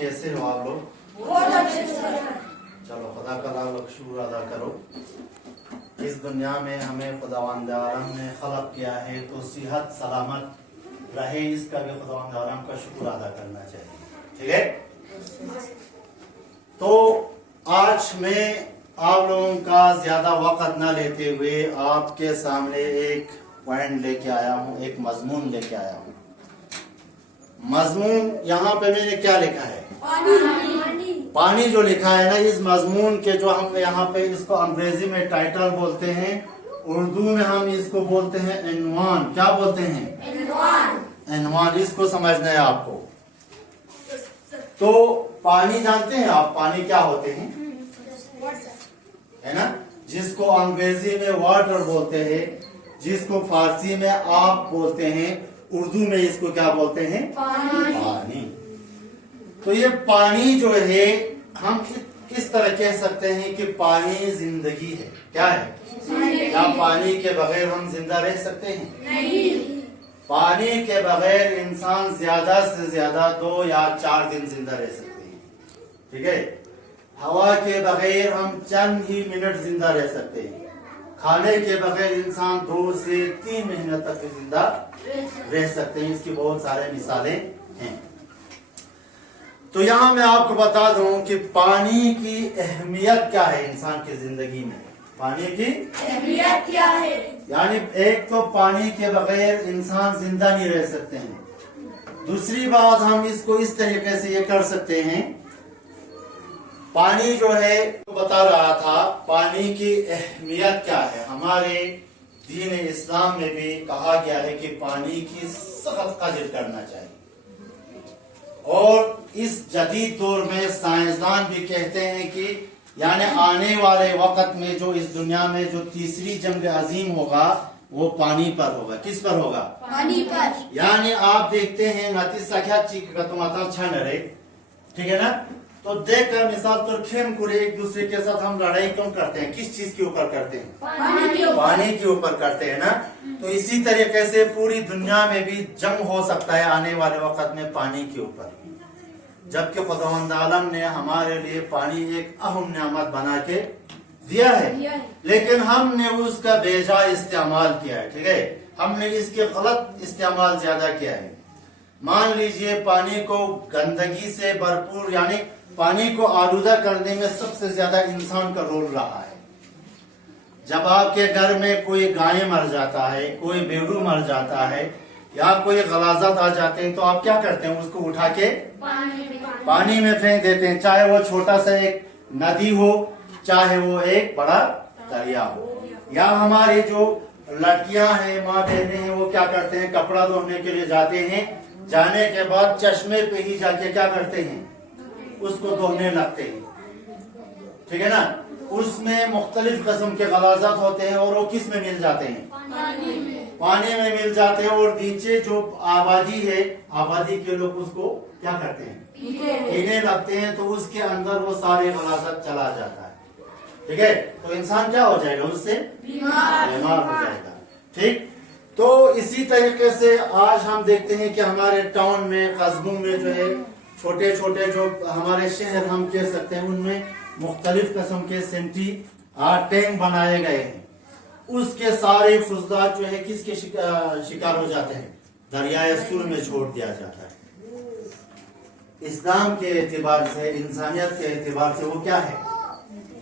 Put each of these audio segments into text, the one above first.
कैसे हो आप लोग? बहुत अच्छे से। चलो खुदा का लाख लाख शुक्र अदा करो। इस दुनिया में हमें खुदावंद आलम ने खलक किया है तो सेहत सलामत रहे, इसका भी खुदावंद आलम का शुक्र अदा करना चाहिए। ठीक है, तो आज मैं आप लोगों का ज्यादा वक्त न लेते हुए आपके सामने एक पॉइंट लेके आया हूँ, एक मजमून लेके आया हूँ। मजमून यहाँ पे मैंने क्या लिखा है? पानी। पानी जो लिखा है ना, इस मजमून के जो हम यहाँ पे इसको अंग्रेजी में टाइटल बोलते हैं, उर्दू में हम इसको बोलते हैं इन्वान। क्या बोलते हैं? इन्वान। इसको समझना है आपको। तो पानी जानते हैं आप, पानी क्या होते हैं, है ना? जिसको अंग्रेजी में वाटर बोलते हैं, जिसको फारसी में आप बोलते हैं, उर्दू में इसको क्या बोलते हैं? पानी। तो ये पानी जो है, हम किस तरह कह सकते हैं कि पानी जिंदगी है। क्या है? क्या पानी के बगैर हम जिंदा रह सकते हैं? नहीं। पानी के बगैर इंसान ज्यादा से ज्यादा 2 या 4 दिन जिंदा रह सकते हैं। ठीक है, हवा के बगैर हम चंद ही मिनट जिंदा रह सकते हैं। खाने के बगैर इंसान 2 से 3 महीने तक जिंदा रह सकते हैं। इसकी बहुत सारे मिसालें हैं। तो यहाँ मैं आपको बता दूं कि पानी की अहमियत क्या है इंसान की जिंदगी में। पानी की अहमियत क्या है? यानी एक तो पानी के बगैर इंसान जिंदा नहीं रह सकते हैं। दूसरी बात, हम इसको इस तरीके से ये कर सकते हैं, पानी जो है तो बता रहा था पानी की अहमियत क्या है। हमारे दीन इस्लाम में भी कहा गया है कि पानी की सख्त कदर करना चाहिए। और इस जदीद दौर में साइंसदान भी कहते हैं कि यानी आने वाले वक्त में जो इस दुनिया में जो तीसरी जंग अजीम होगा वो पानी पर होगा। किस पर होगा? पानी पर। यानी आप देखते हैं नाती सख्या चीक का तुम आता छन रहे, ठीक है ना? तो देखकर मिसाल तो खेम कुरे एक दूसरे के साथ हम लड़ाई क्यों करते हैं? किस चीज के ऊपर करते हैं? पानी के ऊपर करते हैं ना। तो इसी तरीके से पूरी दुनिया में भी जंग हो सकता है आने वाले वक्त में पानी के ऊपर, जबकि खुदावंद आलम ने हमारे लिए पानी एक अहम नेमत बना के दिया है, लेकिन हमने उसका बेजा इस्तेमाल किया है। ठीक है, हमने इसके गलत इस्तेमाल ज्यादा किया है। मान लीजिए पानी को गंदगी से भरपूर, यानी पानी को आलूदा करने में सबसे ज्यादा इंसान का रोल रहा है। जब आपके घर में कोई गाय मर जाता है, कोई बेड़ू मर जाता है, या कोई गलाजत आ जाते हैं, तो आप क्या करते हैं? उसको उठा के पानी में फेंक देते हैं, चाहे वो छोटा सा एक नदी हो, चाहे वो एक बड़ा दरिया हो। या हमारी जो लड़कियां हैं, माँ बहनें हैं, वो क्या करते हैं? कपड़ा धोने के लिए जाते हैं, जाने के बाद चश्मे पे ही जाके क्या करते हैं? उसको धोने लगते हैं। ठीक है ना? उसमें मुख्तलिफ किस्म के गलाजत होते हैं और वो किस में मिल जाते हैं? पानी में मिल जाते हैं। और नीचे जो आबादी है, आबादी के लोग उसको क्या करते हैं? पीने लगते हैं। तो उसके अंदर वो सारे गलाजत चला जाता है। ठीक है, तो इंसान क्या हो जाएगा? उससे बीमार हो जाएगा। ठीक, तो इसी तरीके से आज हम देखते हैं कि हमारे टाउन में, कस्बों में जो है, छोटे छोटे जो हमारे शहर हम कह सकते हैं, उनमें मुख्तलिफ किस्म के सेंटी टैंक बनाए गए हैं। उसके सारे फुजदात जो है किसके शिकार हो जाते हैं? दरियाए सुर में छोड़ दिया जाता है। इस्लाम के एतबार से, इंसानियत के एतबार से वो क्या है?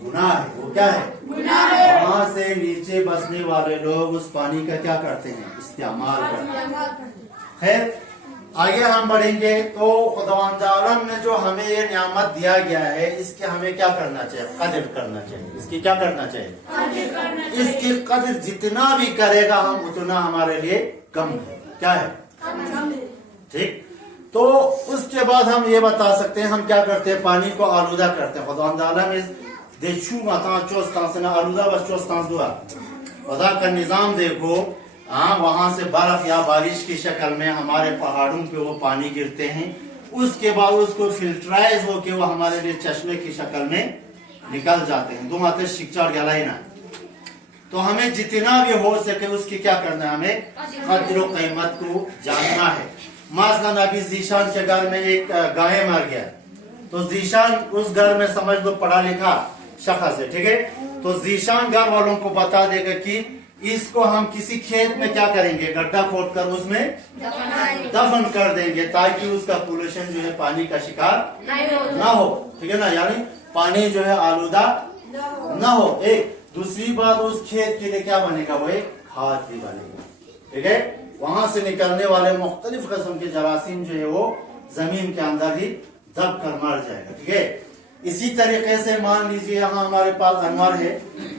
गुनाह है। वो क्या है? गुनाह है। वहाँ से नीचे बसने वाले लोग उस पानी का क्या करते हैं? इस्तेमाल करते हैं। खैर, आगे हम बढ़ेंगे। तो खुदावंद आलम ने जो हमें ये नियामत दिया गया है, इसके हमें क्या करना चाहिए? कदर करना चाहिए। इसकी क्या करना चाहिए? इसकी कदर जितना भी करेगा हम, उतना हमारे लिए कम है। क्या है? ठीक, तो उसके बाद हम ये बता सकते हैं हम क्या करते हैं? पानी को आलूदा करते हैं। खुदावंद आलम इस देशु माता चोस्तान से ना आलूदा बस चोस्तान दुआ खुदा का निजाम देखो। हाँ, वहां से बर्फ या बारिश की शक्ल में हमारे पहाड़ों पे वो पानी गिरते हैं। उसके बाद उसको फिल्टराइज होके वो हमारे लिए चश्मे की शक्ल में निकल जाते हैं। दो माते शिक्षा गलाई ना। तो हमें जितना भी हो सके उसकी क्या करना है? हमें कद्र कीमत को जानना है। मसलन अभी जीशान के घर में एक गाय मर गया, तो जीशान उस घर में समझ लो पढ़ा लिखा शख्स है, ठीक है। तो जीशान घर वालों को बता देगा कि इसको हम किसी खेत में क्या करेंगे, गड्ढा खोद कर उसमें दफन कर देंगे ताकि उसका पोल्यूशन जो है पानी का शिकार ना हो, ठीक है ना। यानी पानी जो है आलूदा ना हो। एक दूसरी बात, उस खेत के लिए क्या बनेगा, वो एक खाद भी बनेगा, ठीक है। वहां से निकलने वाले मुख्तलिफ किस्म के जरासीम जो है वो जमीन के अंदर ही दब कर मर जाएगा, ठीक है। इसी तरीके से मान लीजिए यहाँ हमारे पास अनवर है,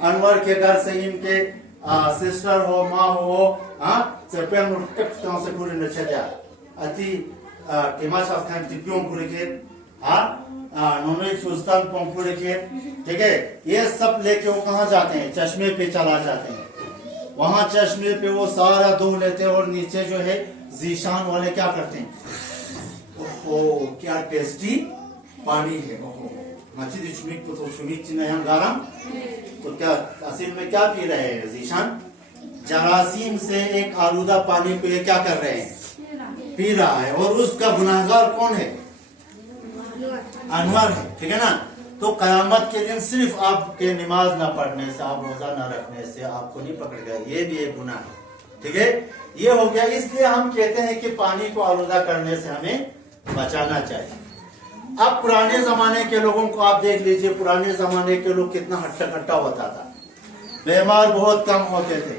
अनवर के घर से इनके सिस्टर हो, माँ हो, से पूरे नचे अति टिमाशा टिपियों पूरे के नोने सुल्तान पंपूरे के, ठीक है। ये सब लेके वो कहाँ जाते हैं, चश्मे पे चला जाते हैं। वहां चश्मे पे वो सारा धो लेते हैं और नीचे जो है जीशान वाले क्या करते हैं, ओहो क्या टेस्टी पानी है, ओहो मस्जिद शुमिक को तो शुमिक चिन्ह यहाँ गारम, तो क्या असल में क्या पी रहे हैं जीशान, जरासीम से एक आलूदा पानी को ये क्या कर रहे हैं, पी रहा है। और उसका गुनाहगार कौन है, अनवर है, ठीक है ना। तो कयामत के दिन सिर्फ आपके नमाज ना पढ़ने से, आप रोजा ना रखने से आपको नहीं पकड़ेगा, ये भी एक गुनाह है, ठीक है। ये हो गया। इसलिए हम कहते हैं कि पानी को आलूदा करने से हमें बचाना चाहिए। अब पुराने जमाने के लोगों को आप देख लीजिए, पुराने जमाने के लोग कितना हट्टा कट्टा होता था, बीमार बहुत कम होते थे,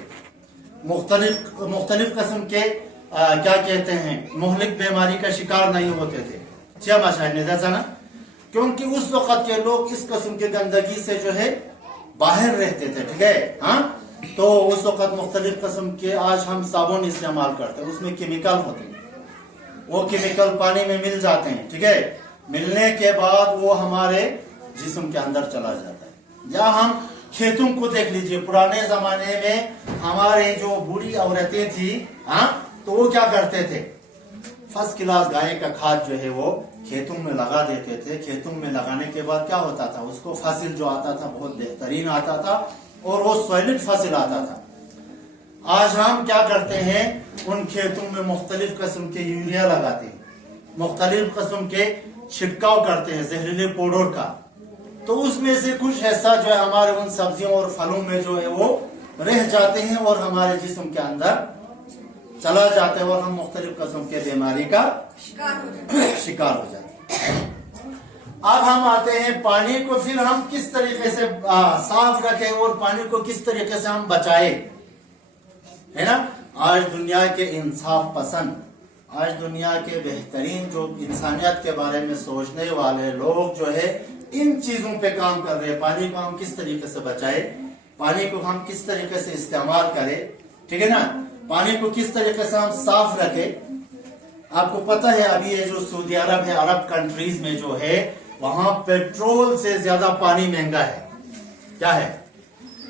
मुख्तलिफ किस्म के क्या कहते हैं मुहलिक बीमारी का शिकार नहीं होते थे। क्या मशाहिद ना, क्योंकि उस वक्त के लोग इस किस्म की गंदगी से जो है बाहर रहते थे, ठीक है। हाँ, तो उस वक्त मुख्तलिफ किस्म के, आज हम साबुन इस्तेमाल करते हैं, उसमें केमिकल होते हैं, वो केमिकल पानी में मिल जाते हैं, ठीक है। मिलने के बाद वो हमारे जिस्म के अंदर चला जाता है। या हम खेतों को देख लीजिए, पुराने जमाने में हमारे जो बूढ़ी औरतें थी, हाँ, तो वो क्या करते थे, फर्स्ट क्लास गाय का खाद जो है वो खेतों में लगा देते थे। खेतों में लगाने के बाद क्या होता था, उसको फसल जो आता था बहुत बेहतरीन आता था और वो सॉलिड फसल आता था। आज हम क्या करते हैं, उन खेतों में मुख्तलिफ किस्म के यूरिया लगाते हैं, मुख्तलिफ किस्म के छिड़काव करते हैं जहरीले पाउडर का, तो उसमें से कुछ हिस्सा जो है हमारे उन सब्जियों और फलों में जो है वो रह जाते हैं और हमारे जिस्म के अंदर चला जाते हैं और हम मुख्तलिफ किस्म के बीमारी का शिकार हो जाते हैं। अब हम आते हैं पानी को, फिर हम किस तरीके से साफ रखें और पानी को किस तरीके से हम बचाए, है ना। आज दुनिया के इंसाफ पसंद, आज दुनिया के बेहतरीन जो इंसानियत के बारे में सोचने वाले लोग जो है इन चीजों पे काम कर रहे हैं। पानी को हम किस तरीके से बचाए, पानी को हम किस तरीके से इस्तेमाल करें, ठीक है ना। पानी को किस तरीके से हम साफ रखें। आपको पता है अभी ये जो सऊदी अरब है, अरब कंट्रीज में जो है वहां पेट्रोल से ज्यादा पानी महंगा है। क्या है,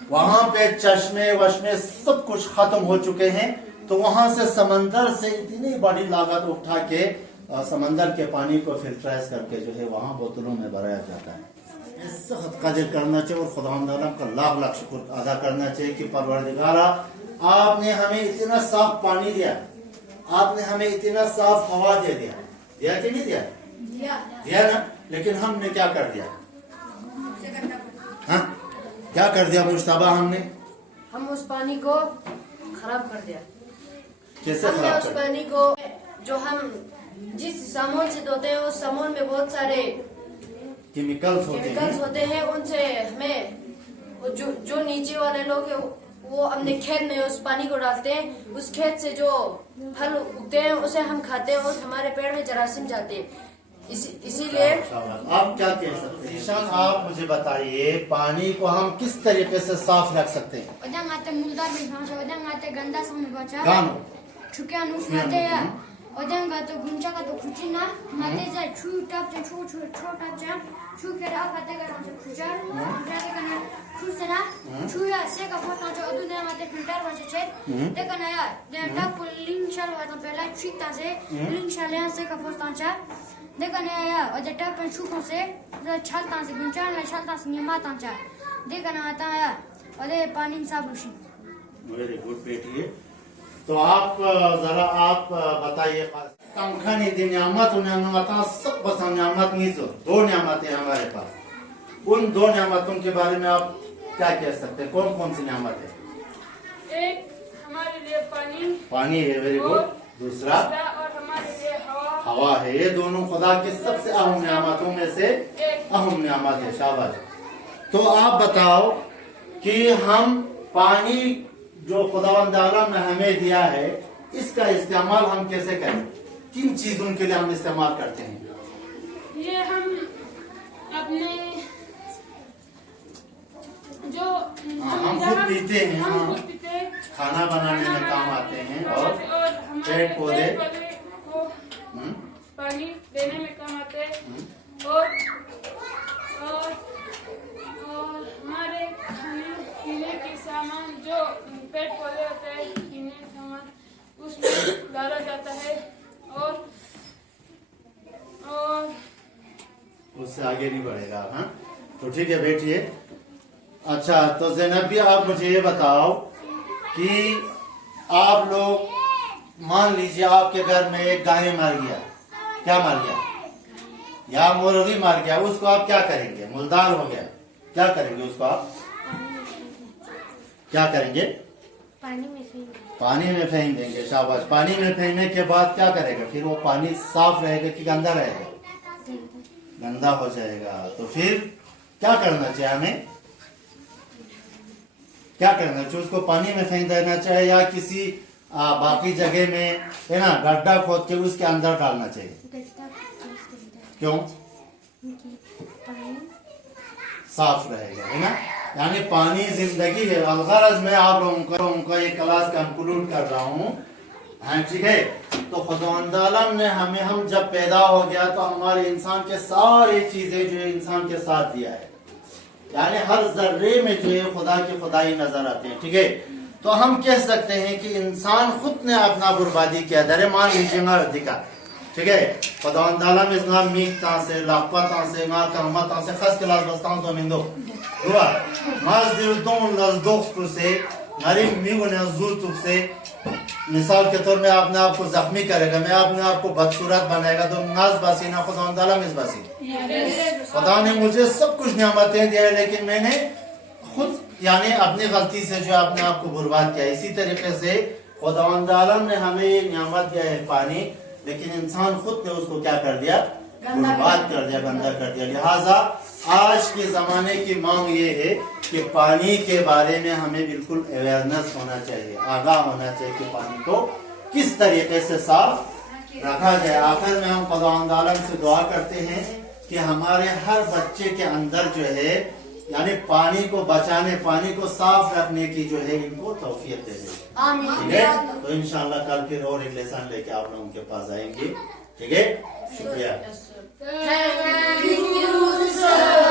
वहां पे चश्मे वश्मे सब कुछ खत्म हो चुके हैं, तो वहां से समंदर से इतनी बड़ी लागत उठा के समंदर के पानी को फिल्टराइज करके जो है वहां बोतलों में भराया जाता है। सख्त कदर करना चाहिए और खुदा का लाख लाख शुक्र अदा करना चाहिए कि परवरदिगारा आपने हमें इतना साफ पानी दिया, आपने हमें इतना साफ हवा दे दिया कि नहीं दिया, दिया ना। लेकिन हमने क्या कर दिया, हाँ क्या कर दिया मुश्ताबा, हम उस पानी को खराब कर दिया। कैसे हमने खराब उस कर पानी को, जो हम जिस सामान से धोते हैं उस सामान में बहुत सारे केमिकल्स होते हैं, उनसे हमें जो नीचे वाले लोग हैं वो अपने खेत में उस पानी को डालते हैं, उस खेत से जो फल उगते हैं उसे हम खाते हैं और हमारे पेड़ में जरासीम जाते हैं। इसीलिए आप क्या कह सकते हैं ईशान, आप मुझे बताइए पानी को हम किस तरीके से साफ रख सकते हैं। गानो Odanga to gunchaka to kuchina, mateza chu tap chu tap jam, chu kera patega to kuchar, amrake kana kusana, chu ya seka photo to adune mate filter vache chet, de kana ya, de tap link shal wa to pela chita se, link shal ya seka photo cha, de kana ya, ode tap chu ko se, de chalta se gunchar la chalta se nyama ta cha, de kana ata ya, ode pani sa bushi. Very good बेटी, तो आप जरा आप बताइए तंखनी दी नियामत सब बस नियामत नहीं तो 2 नियामत है हमारे पास। उन 2 नियामतों के बारे में आप क्या कह सकते हैं? कौन कौन सी नियामत है? एक हमारे लिए पानी है, वेरी गुड। दूसरा और हमारे लिए हवा है। ये दोनों खुदा की सबसे अहम नियामतों में से अहम नियामत है। शाबाश। तो आप बताओ कि हम पानी जो खुदावंद आलम ने हमें दिया है इसका इस्तेमाल हम कैसे करें? किन चीजों के लिए हम इस्तेमाल करते हैं? ये हम अपने जो हम खुद पीते हैं, हम हाँ। खुद पीते हैं, खाना बनाने में काम आते हैं और हमारे पेड़ पौधे को हम्म, पानी देने में काम आते हैं हम्म। और हमारे खाने पीने के सामान जो पेड़ पौधे होते हैं पीने के सामान उसमें डाला जाता है और उससे आगे नहीं बढ़ेगा। हाँ, तो ठीक है, बैठिए। अच्छा, तो ज़ैनब भी आप मुझे ये बताओ कि आप लोग मान लीजिए आपके घर में एक गाय मर गया, क्या मर गया या मुर्गी मर गया, उसको आप क्या करेंगे? मुलदार हो गया, क्या करेंगे उसको? आप क्या करेंगे? पानी में फेंक देंगे। शाबाश। पानी में फेंकने के बाद क्या करेगा? फिर वो पानी साफ रहेगा कि गंदा रहेगा? गंदा हो जाएगा। तो फिर क्या करना चाहिए हमें? क्या करना चाहिए? उसको पानी में फेंक देना चाहिए या किसी बाकी जगह में, है ना, गड्ढा खोद के उसके अंदर डालना चाहिए? क्यों? साफ रहेगा, है ना। यानी पानी जिंदगी है। अलगरज में आप लोगों का ये क्लास कंक्लूड कर रहा हूँ। हाँ, ठीक है। तो खुदावंद आलम ने हम जब पैदा हो गया तो हमारे इंसान के सारी चीजें जो है इंसान के साथ दिया है, यानी हर जर्रे में जो है खुदा की खुदाई नजर आते हैं। ठीक है। तो हम कह सकते हैं कि इंसान खुद ने अपना बर्बादी किया। दरे मान लीजिएगा दिखा, ठीक है। खुदावंद आलम इस नाम मीकता से लापता से ना कहमता से खस क्लास बस्तां तो मिंदो दुआ माज दिलतों लजदोख से गरीब मीगुने जुल्तुक से, मिसाल के तौर में आपने आपको जख्मी करेगा, मैं आपने आपको बदसूरत बनाएगा तो नाज बासी ना खुदावंद आलम इस बासी। खुदा ने मुझे सब कुछ नियामतें दिया है लेकिन मैंने खुद यानी अपनी गलती से जो अपने आप को बर्बाद किया। इसी तरीके से खुदावंद आलम ने हमें ये नियामत दिया है पानी, लेकिन इंसान खुद ने उसको क्या कर दिया? बर्बाद कर दिया, गंदा कर दिया। लिहाजा आज के जमाने की मांग ये है कि पानी के बारे में हमें बिल्कुल अवेयरनेस होना चाहिए, आगाह होना चाहिए कि पानी को किस तरीके से साफ रखा जाए। आखिर में हम खुदावंद आलम से दुआ करते हैं कि हमारे हर बच्चे के अंदर जो है यानी पानी को बचाने, पानी को साफ रखने की जो है इनको तौफीक दे दे। ठीक है। तो इंशाल्लाह कल फिर और एक लेसन लेके आप लोगों के पास आएंगे। ठीक है, शुक्रिया। Thank you, sir.